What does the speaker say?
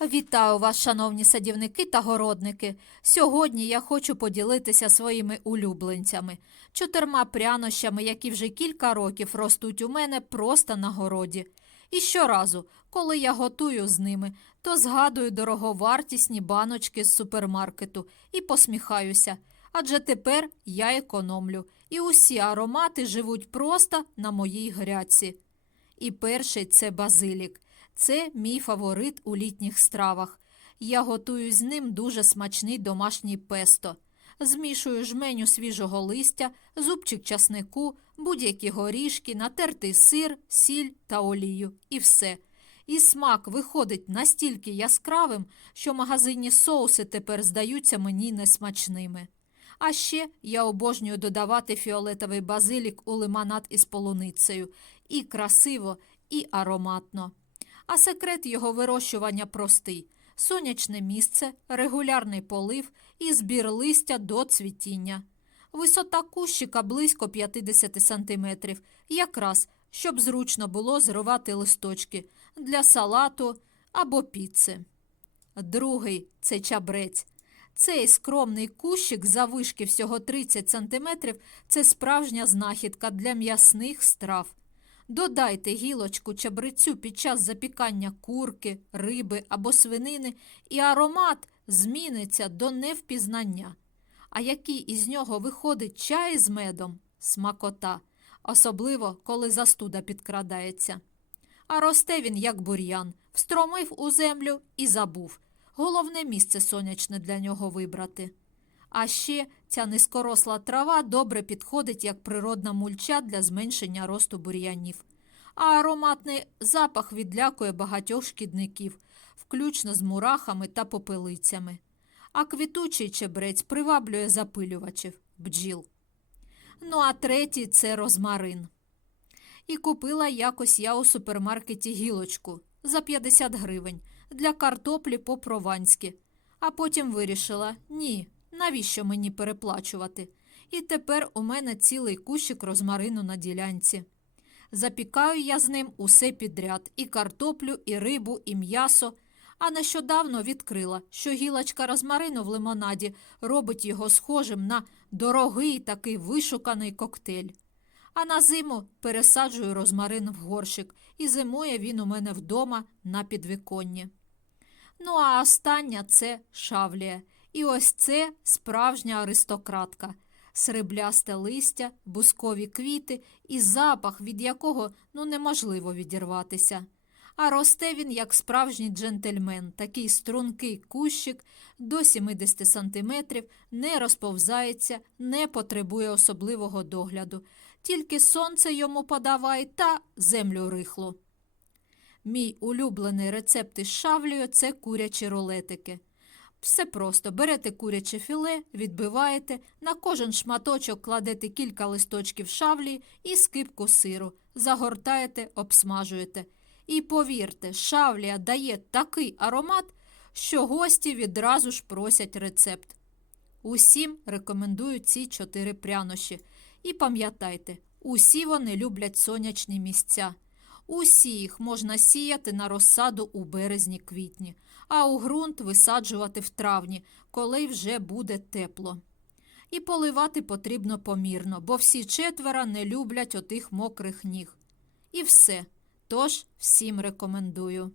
Вітаю вас, шановні садівники та городники. Сьогодні я хочу поділитися своїми улюбленцями, чотирма прянощами, які вже кілька років ростуть у мене просто на городі. І щоразу, коли я готую з ними, то згадую дороговартісні баночки з супермаркету і посміхаюся. Адже тепер я економлю, і усі аромати живуть просто на моїй грядці. І перший це базилік. Це мій фаворит у літніх стравах. Я готую з ним дуже смачний домашній песто. Змішую жменю свіжого листя, зубчик часнику, будь-які горішки, натертий сир, сіль та олію. І все. І смак виходить настільки яскравим, що магазинні соуси тепер здаються мені несмачними. А ще я обожнюю додавати фіолетовий базилік у лимонад із полуницею. І красиво, і ароматно. А секрет його вирощування простий: сонячне місце, регулярний полив і збір листя до цвітіння. Висота кущика близько 50 см, якраз, щоб зручно було зривати листочки для салату або піци. Другий це чабрець. Цей скромний кущик завишки всього 30 см – це справжня знахідка для м'ясних страв. Додайте гілочку чабрецю під час запікання курки, риби або свинини, і аромат зміниться до невпізнання. А який із нього виходить чай з медом смакота, особливо коли застуда підкрадається. А росте він, як бур'ян, встромив у землю і забув. Головне місце сонячне для нього вибрати. А ще ця низькоросла трава добре підходить як природна мульча для зменшення росту бур'янів. А ароматний запах відлякує багатьох шкідників, включно з мурахами та попелицями. А квітучий чебрець приваблює запилювачів бджіл. Ну а третій це розмарин. І купила якось я у супермаркеті гілочку за 50 гривень для картоплі по-прованськи. А потім вирішила ні, навіщо мені переплачувати? І тепер у мене цілий кущик розмарину на ділянці. Запікаю я з ним усе підряд і картоплю, і рибу, і м'ясо. А нещодавно відкрила, що гілочка розмарину в лимонаді робить його схожим на дорогий такий вишуканий коктейль. А на зиму пересаджую розмарин в горщик, і зимує він у мене вдома на підвіконні. Ну, а остання це шавлія. І ось це справжня аристократка, сріблясте листя, бускові квіти і запах, від якого ну неможливо відірватися. А росте він як справжній джентльмен, такий стрункий кущик до 70 сантиметрів, не розповзається, не потребує особливого догляду. Тільки сонце йому подавай та землю рихло. Мій улюблений рецепт із шавлею – це курячі рулетики. Все просто берете куряче філе, відбиваєте, на кожен шматочок кладете кілька листочків шавлі і скипку сиру, загортаєте, обсмажуєте. І повірте, шавлія дає такий аромат, що гості відразу ж просять рецепт. Усім рекомендую ці чотири прянощі. І пам'ятайте, усі вони люблять сонячні місця. Усі їх можна сіяти на розсаду у березні-квітні, а у ґрунт висаджувати в травні, коли вже буде тепло. І поливати потрібно помірно, бо всі четверо не люблять отих мокрих ніг. І все. Тож всім рекомендую.